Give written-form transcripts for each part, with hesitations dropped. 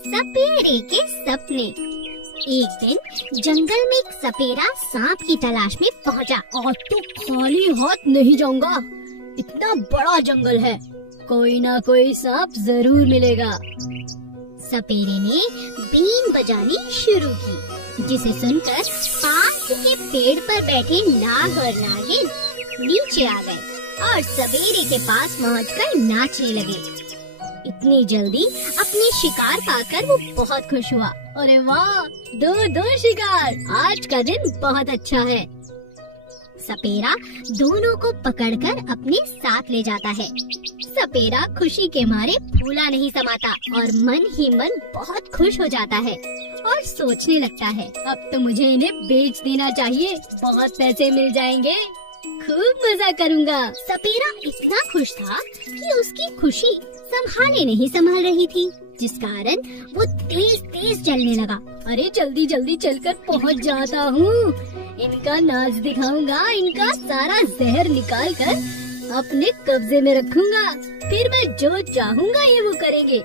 सपेरे के सपने। एक दिन जंगल में एक सपेरा सांप की तलाश में पहुंचा। आज तो खाली हाथ नहीं जाऊंगा, इतना बड़ा जंगल है, कोई ना कोई सांप जरूर मिलेगा। सपेरे ने बीन बजानी शुरू की, जिसे सुनकर पास के पेड़ पर बैठे नाग और नागिन नीचे आ गए और सपेरे के पास पहुंचकर नाचने लगे। इतनी जल्दी अपने शिकार पाकर वो बहुत खुश हुआ। अरे वाह, दो शिकार, आज का दिन बहुत अच्छा है। सपेरा दोनों को पकड़कर अपने साथ ले जाता है। सपेरा खुशी के मारे फूला नहीं समाता और मन ही मन बहुत खुश हो जाता है और सोचने लगता है, अब तो मुझे इन्हें बेच देना चाहिए, बहुत पैसे मिल जाएंगे, खूब मजा करूँगा। सपेरा इतना खुश था कि उसकी खुशी संभाले नहीं संभाल रही थी, जिस कारण वो तेज तेज चलने लगा। अरे जल्दी जल्दी चलकर पहुंच जाता हूँ, इनका नाच दिखाऊंगा, इनका सारा जहर निकाल कर अपने कब्जे में रखूंगा, फिर मैं जो चाहूंगा ये वो करेंगे।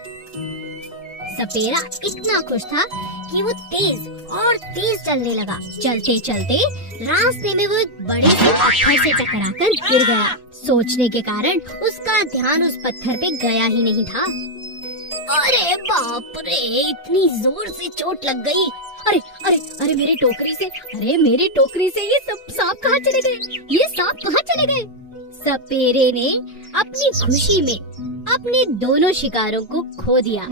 सपेरा इतना खुश था कि वो तेज और तेज चलने लगा। चलते चलते रास्ते में वो एक बड़े से पत्थर से टकराकर गिर गया। सोचने के कारण उसका ध्यान उस पत्थर पे गया ही नहीं था। अरे बाप रे, इतनी जोर से चोट लग गई। अरे अरे अरे मेरी टोकरी से ये सब सांप कहाँ चले गए? ये सांप कहाँ चले गए? सपेरे ने अपनी खुशी में अपने दोनों शिकारों को खो दिया।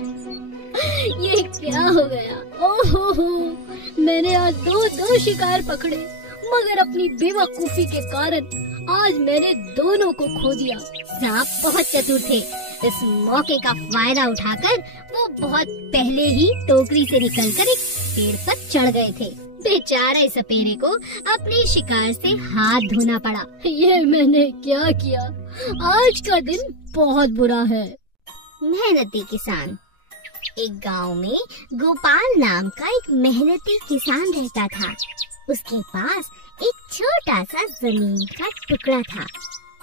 ये क्या हो गया? ओहो, मैंने आज दो शिकार पकड़े, मगर अपनी बेवकूफी के कारण आज मैंने दोनों को खो दिया। सांप बहुत चतुर थे। इस मौके का फायदा उठाकर वो बहुत पहले ही टोकरी से निकलकर एक पेड़ पर चढ़ गए थे। बेचारे सपेरे को अपने शिकार से हाथ धोना पड़ा। ये मैंने क्या किया? आज का दिन बहुत बुरा है। मेहनती किसान। एक गांव में गोपाल नाम का एक मेहनती किसान रहता था। उसके पास एक छोटा सा जमीन का टुकड़ा था,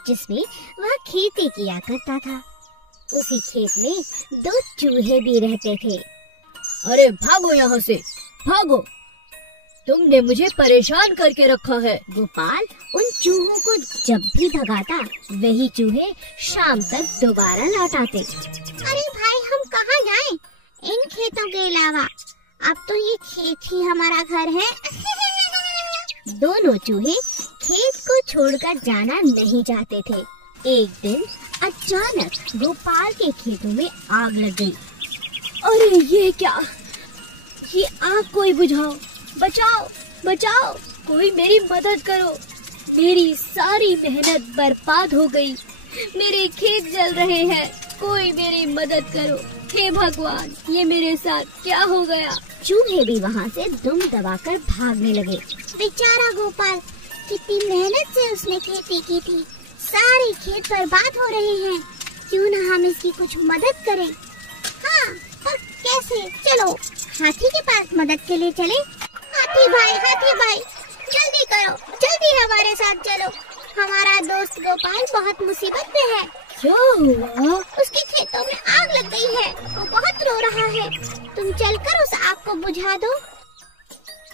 जिसमें वह खेती किया करता था। उसी खेत में 2 चूहे भी रहते थे। अरे भागो यहाँ से, भागो, तुमने मुझे परेशान करके रखा है। गोपाल उन चूहों को जब भी भगाता, वही चूहे शाम तक दोबारा लौट आते। अरे भाई, हम कहाँ जाएं? इन खेतों के अलावा अब तो ये खेत ही हमारा घर है। दोनों चूहे खेत को छोड़कर जाना नहीं चाहते थे। एक दिन अचानक गोपाल के खेतों में आग लग गई। अरे ये क्या? ये आग कोई बुझाओ, बचाओ बचाओ, कोई मेरी मदद करो, मेरी सारी मेहनत बर्बाद हो गई, मेरे खेत जल रहे हैं, कोई मेरी मदद करो, हे भगवान, ये मेरे साथ क्या हो गया? चूहे भी वहाँ से दुम दबाकर भागने लगे। बेचारा गोपाल, कितनी मेहनत से उसने खेती की थी, सारे खेत बर्बाद हो रहे हैं, क्यों ना हम इसकी कुछ मदद करें? हाँ, पर कैसे? चलो हाथी के पास मदद के लिए चले। हाथी भाई, जल्दी करो, जल्दी हमारे साथ चलो, हमारा दोस्त गोपाल बहुत मुसीबत में है। क्या हुआ? उसके खेतों में आग लग गई है, वो बहुत रो रहा है, तुम चलकर उस आग को बुझा दो।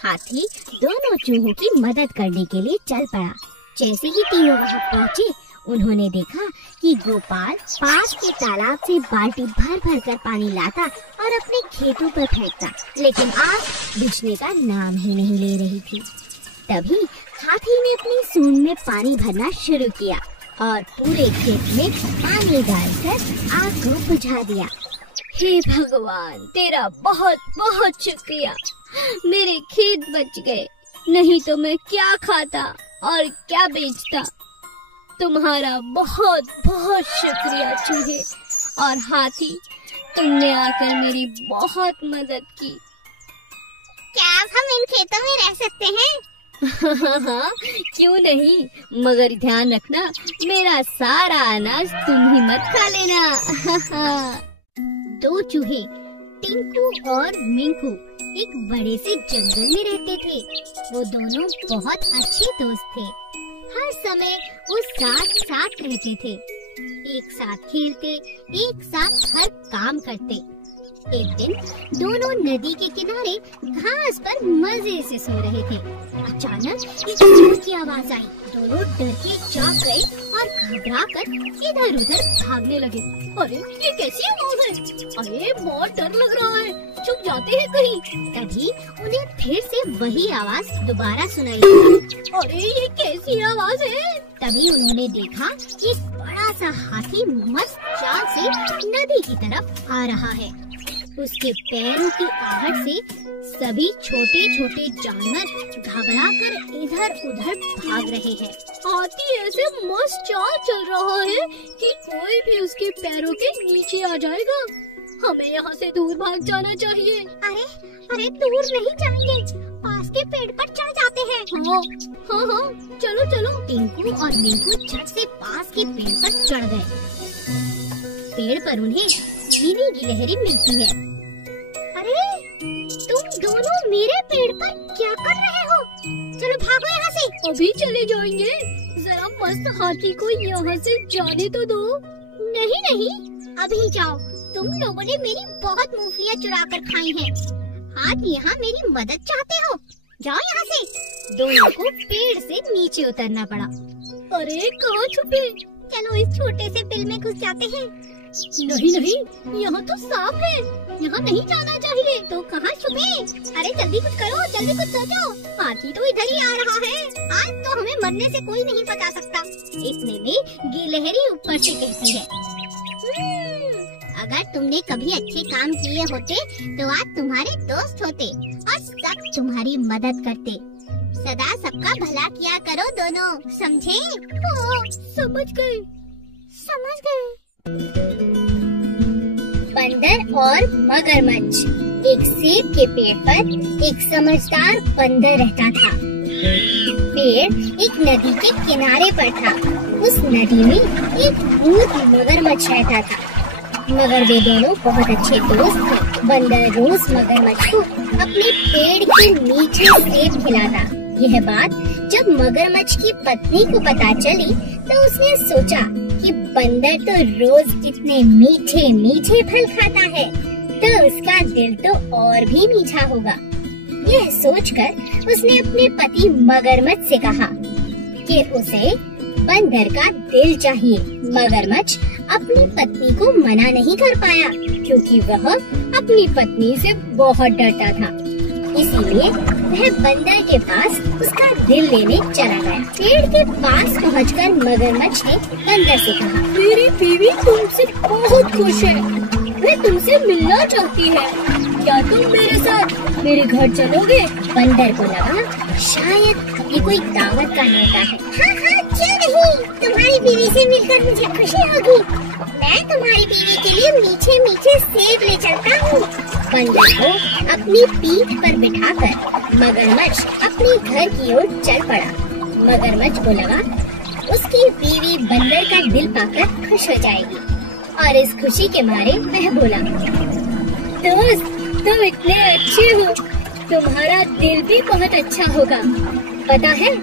हाथी दोनों चूहों की मदद करने के लिए चल पड़ा। जैसे ही तीनों वहाँ पहुँचे, उन्होंने देखा कि गोपाल पास के तालाब से बाल्टी भर भर कर पानी लाता और अपने खेतों पर फेंकता, लेकिन आग बुझने का नाम ही नहीं ले रही थी। तभी हाथी ने अपनी सूंड में पानी भरना शुरू किया और पूरे खेत में पानी डालकर आग को बुझा दिया। हे भगवान, तेरा बहुत बहुत शुक्रिया, मेरे खेत बच गए, नहीं तो मैं क्या खाता और क्या बेचता। तुम्हारा बहुत बहुत शुक्रिया चूहे और हाथी, तुमने आकर मेरी बहुत मदद की। क्या हम इन खेतों में रह सकते हैं? हाँ, क्यों नहीं, मगर ध्यान रखना, मेरा सारा अनाज तुम ही मत खा लेना। 2 चूहे टिंकू और मिंकू एक बड़े से जंगल में रहते थे। वो दोनों बहुत अच्छे दोस्त थे। हर समय वो साथ साथ रहते थे, एक साथ खेलते, एक साथ हर काम करते। एक दिन दोनों नदी के किनारे घास पर मजे से सो रहे थे। अचानक एक जोर की आवाज आई। दोनों डर के जाग गए और घबराकर इधर उधर भागने लगे। अरे ये कैसी आवाज है? अरे बहुत डर लग रहा है, छुप जाते हैं कहीं। तभी उन्हें फिर से वही आवाज दोबारा सुनाई दी। अरे ये कैसी आवाज है? तभी उन्होंने देखा एक बड़ा सा हाथी मस्त चाल से नदी की तरफ आ रहा है। उसके पैरों की आहट से सभी छोटे छोटे जानवर घबराकर इधर उधर भाग रहे हैं। हाथी ऐसे मस्त चाल चल रहा है कि कोई भी उसके पैरों के नीचे आ जाएगा। हमें यहाँ से दूर भाग जाना चाहिए। अरे दूर नहीं जाएंगे, पास के पेड़ पर चढ़ जाते हैं। हाँ, चलो चलो। टिंकू और मिंकू झट से पास के पेड़ पर चढ़ गए। पेड़ पर उन्हें गिनी गिलहरी मिलती है। अरे तुम दोनों मेरे पेड़ पर क्या कर रहे हो? चलो भागो यहाँ से। अभी चले जाएंगे, जरा मस्त हाथी को यहाँ से जाने तो दो। नहीं, अभी जाओ। तुम लोगों ने मेरी बहुत मूंगफलियाँ चुरा कर खाई हैं। आज यहाँ मेरी मदद चाहते हो? जाओ यहाँ से। दोनों को पेड़ से नीचे उतरना पड़ा। अरे कहाँ छुपे? चलो इस छोटे से बिल में घुस जाते हैं। नहीं, यहाँ तो सांप है, यहाँ नहीं जाना चाहिए। तो कहाँ छुपे? अरे जल्दी कुछ करो, जल्दी कुछ सोचो। हाथी तो इधर ही आ रहा है। आज तो हमें मरने से कोई नहीं बचा सकता। इतने में गिलहरी ऊपर से कहती है, अगर तुमने कभी अच्छे काम किए होते तो आज तुम्हारे दोस्त होते और सब तुम्हारी मदद करते। सदा सबका भला किया करो दोनों, समझे? समझ गए। बंदर और मगरमच्छ। एक सेब के पेड़ पर एक समझदार बंदर रहता था। पेड़ एक नदी के किनारे पर था। उस नदी में एक भूत मगरमच्छ रहता था, मगर वे दोनों बहुत अच्छे दोस्त थे। बंदर रोज मगरमच्छ को अपने पेड़ के मीठे सेब खिलाता। यह बात जब मगरमच्छ की पत्नी को पता चली तो उसने सोचा कि बंदर तो रोज इतने मीठे मीठे फल खाता है तो उसका दिल तो और भी मीठा होगा। यह सोचकर उसने अपने पति मगरमच्छ से कहा कि उसे बंदर का दिल चाहिए। मगरमच्छ अपनी पत्नी को मना नहीं कर पाया क्योंकि वह अपनी पत्नी से बहुत डरता था। इसीलिए वह बंदर के पास उसका दिल लेने चला गया। पेड़ के पास पहुंचकर मगरमच्छ ने बंदर से कहा, मेरी बीवी तुमसे बहुत खुश है, वह तुमसे मिलना चाहती है। क्या तुम मेरे साथ मेरे घर चलोगे? बंदर को लगा शायद ये कोई दावत का न्योता है। हाँ, क्यों नहीं? तुम्हारी बीवी से मिलकर मुझे खुशी होगी। मैं तुम्हारी बीवी के लिए मीठे मीठे सेब ले चलता हूँ। बंदर को अपनी पीठ पर बिठाकर मगरमच्छ अपने घर की ओर चल पड़ा। मगरमच्छ को लगा उसकी बीवी बंदर का दिल पाकर खुश हो जाएगी और इस खुशी के मारे वह बोला, दोस्त तुम इतने अच्छे हो, तुम्हारा दिल भी बहुत अच्छा होगा। पता है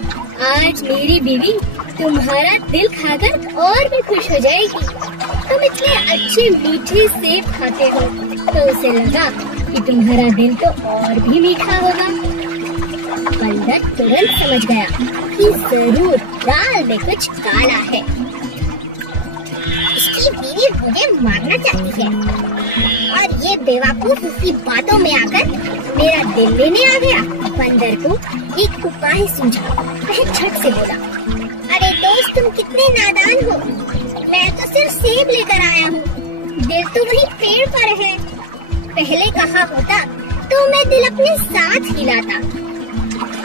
आज मेरी बीवी तुम्हारा दिल खाकर और भी खुश हो जाएगी। तुम इतने अच्छे मीठे सेब खाते हो तो उसे लगा कि तुम्हारा दिल तो और भी मीठा होगा। बंदर तुरंत समझ गया कि जरूर दाल में कुछ काला है। इसकी बीवी मुझे मारना चाहती है और ये बेवकूफ उसकी बातों में आकर मेरा दिल लेने आ गया। बंदर को एक उपाय सूझा। वह झट से बोला, अरे दोस्त तुम कितने नादान हो, मैं तो सिर्फ सेब लेकर आया हूँ, दिल तो वही पेड़ पर है। पहले कहा होता तो मैं दिल अपने साथ ही लाता।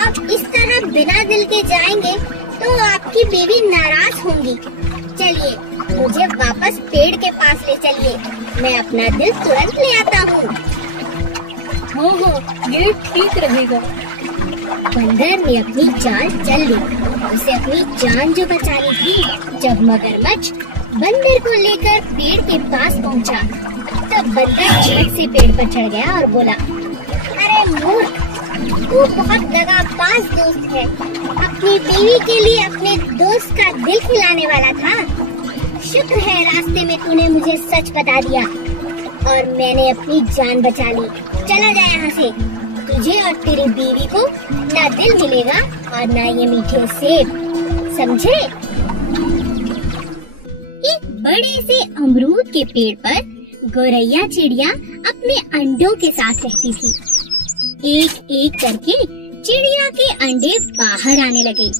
अब इस तरह बिना दिल के जाएंगे तो आपकी बीवी नाराज होंगी। चलिए मुझे वापस पेड़ के पास ले चलिए, मैं अपना दिल तुरंत ले आता हूँ। हाँ, ये ठीक रहेगा। बंदर ने अपनी जान चल ली। उसे अपनी जान जो बचानी थी। जब मगरमच्छ बंदर को लेकर पेड़ के पास पहुंचा, तब बंदर झट से पेड़ पर चढ़ गया और बोला, अरे मूर्ख, तू बहुत दगाबाज दोस्त है। अपनी बीवी के लिए अपने दोस्त का दिल खिलाने वाला था। शुक्र है रास्ते में तूने मुझे सच बता दिया। और मैंने अपनी जान बचा ली। चला जा यहाँ से। तुझे और तेरी बीवी को ना दिल मिलेगा और ना ये मीठे सेब, समझे? एक बड़े से अमरूद के पेड़ पर गौरैया चिड़िया अपने अंडों के साथ रहती थी। एक एक करके चिड़िया के अंडे बाहर आने लगे।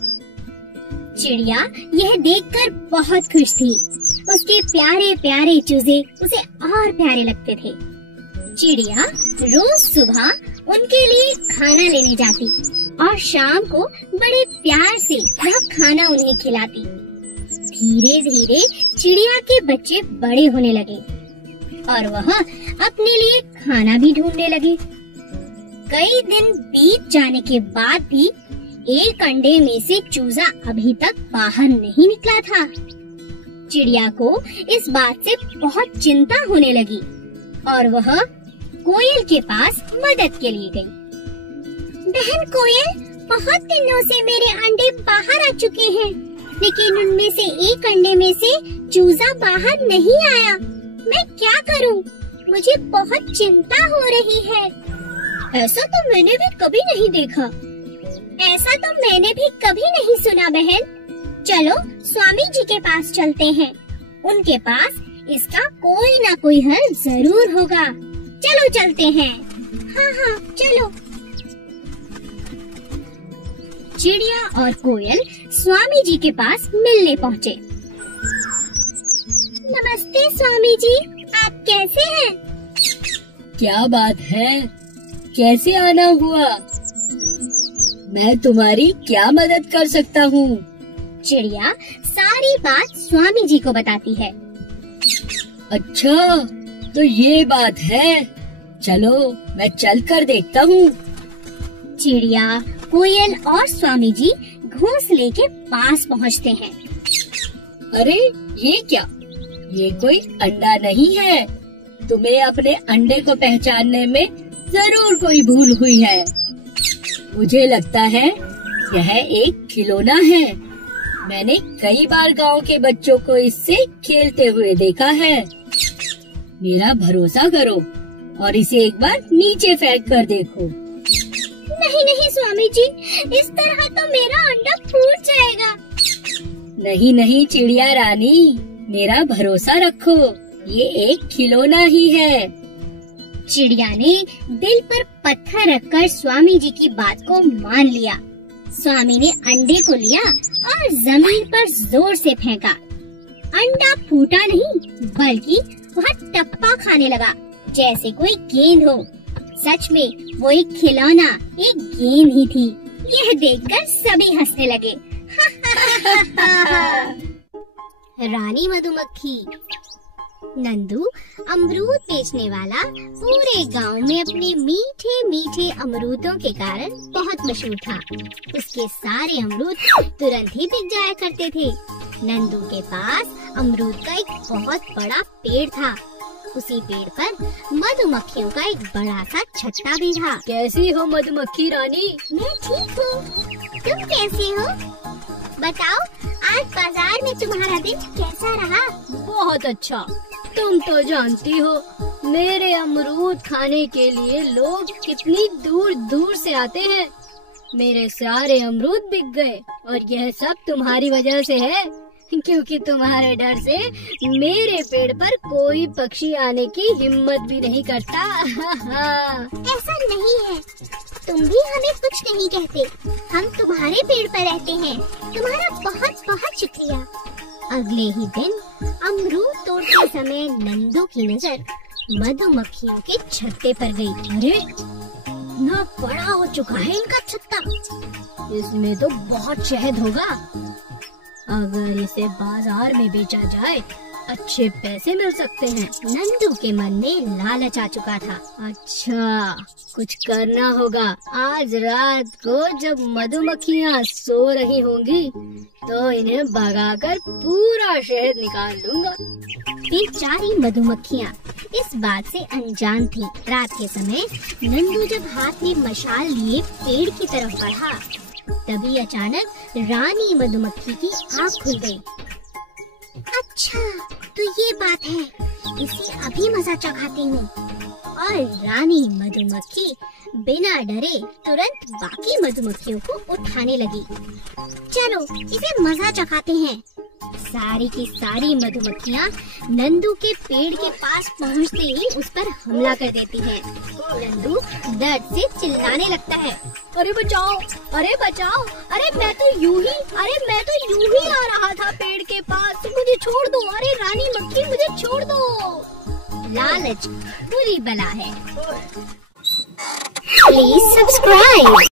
चिड़िया यह देखकर बहुत खुश थी। उसके प्यारे प्यारे चूजे उसे और प्यारे लगते थे। चिड़िया रोज सुबह उनके लिए खाना लेने जाती और शाम को बड़े प्यार से वह खाना उन्हें खिलाती। धीरे धीरे चिड़िया के बच्चे बड़े होने लगे और वह अपने लिए खाना भी ढूंढने लगे। कई दिन बीत जाने के बाद भी एक अंडे में से चूजा अभी तक बाहर नहीं निकला था। चिड़िया को इस बात से बहुत चिंता होने लगी और वह कोयल के पास मदद के लिए गई। बहन कोयल, बहुत दिनों से मेरे अंडे बाहर आ चुके हैं, लेकिन उनमें से एक अंडे में से चूजा बाहर नहीं आया। मैं क्या करूं? मुझे बहुत चिंता हो रही है। ऐसा तो मैंने भी कभी नहीं देखा। ऐसा तो मैंने भी कभी नहीं सुना बहन। चलो स्वामी जी के पास चलते हैं। उनके पास इसका कोई ना कोई हल जरूर होगा। चलो चलते हैं। हाँ हाँ चलो। चिड़िया और कोयल स्वामी जी के पास मिलने पहुँचे। नमस्ते स्वामी जी, आप कैसे हैं? क्या बात है, कैसे आना हुआ? मैं तुम्हारी क्या मदद कर सकता हूँ? चिड़िया सारी बात स्वामी जी को बताती है। अच्छा, तो ये बात है। चलो मैं चल कर देखता हूँ। चिड़िया, कोयल और स्वामी जी घोंसले के पास पहुँचते हैं। अरे ये क्या? ये कोई अंडा नहीं है। तुम्हें अपने अंडे को पहचानने में जरूर कोई भूल हुई है। मुझे लगता है यह एक खिलौना है। मैंने कई बार गांव के बच्चों को इससे खेलते हुए देखा है। मेरा भरोसा करो और इसे एक बार नीचे फेंक कर देखो। नहीं नहीं स्वामी जी, इस तरह तो मेरा अंडा फूट जाएगा। नहीं नहीं चिड़िया रानी, मेरा भरोसा रखो, ये एक खिलौना ही है। चिड़िया ने दिल पर पत्थर रखकर स्वामी जी की बात को मान लिया। स्वामी ने अंडे को लिया और जमीन पर जोर से फेंका। अंडा फूटा नहीं, बल्कि वह टप्पा खाने लगा जैसे कोई गेंद हो। सच में वो एक खिलौना, एक गेंद ही थी। यह देखकर सभी हंसने लगे। रानी मधुमक्खी। नंदू अमरूद बेचने वाला पूरे गांव में अपने मीठे मीठे अमरूदों के कारण बहुत मशहूर था। उसके सारे अमरूद तुरंत ही बिक जाया करते थे। नंदू के पास अमरूद का एक बहुत बड़ा पेड़ था। उसी पेड़ पर मधुमक्खियों का एक बड़ा सा छत्ता भी था। कैसी हो मधुमक्खी रानी? मैं ठीक हूँ, तुम कैसे हो? बताओ, आज बाजार में तुम्हारा दिन कैसा रहा? बहुत अच्छा। तुम तो जानती हो मेरे अमरूद खाने के लिए लोग कितनी दूर दूर से आते हैं। मेरे सारे अमरूद बिक गए और यह सब तुम्हारी वजह से है, क्योंकि तुम्हारे डर से मेरे पेड़ पर कोई पक्षी आने की हिम्मत भी नहीं करता। ऐसा नहीं है, तुम भी हमें कुछ नहीं कहते। हम तुम्हारे पेड़ पर रहते हैं। तुम्हारा बहुत बहुत शुक्रिया। अगले ही दिन अमरूद तोड़ते समय नंदू की नजर मधुमक्खियों के छत्ते पर गई। अरे ना बड़ा हो चुका है इनका छत्ता। इसमें तो बहुत शहद होगा। अगर इसे बाजार में बेचा जाए अच्छे पैसे मिल सकते हैं। नंदू के मन में लालच आ चुका था। अच्छा, कुछ करना होगा। आज रात को जब मधुमक्खियाँ सो रही होंगी तो इन्हें भगाकर पूरा शहद निकाल लूंगा। बेचारी मधुमक्खियाँ इस बात से अनजान थी। रात के समय नंदू जब हाथ में मशाल लिए पेड़ की तरफ बढ़ा, तभी अचानक रानी मधुमक्खी की आँख खुल गई। अच्छा, तो ये बात है। इसे अभी मजा चखाती हूँ। और रानी मधुमक्खी बिना डरे तुरंत बाकी मधुमक्खियों को उठाने लगी। चलो इसे मजा चखाते हैं। सारी की सारी मधुमक्खियाँ नंदू के पेड़ के पास पहुँचते ही उस पर हमला कर देती हैं। नंदू दर्द से चिल्लाने लगता है। अरे बचाओ, अरे बचाओ, अरे मैं तो यूं ही आ रहा था पेड़ के पास, मुझे छोड़ दो, अरे रानी मक्खी मुझे छोड़ दो। लालच बुरी बला है। Please subscribe.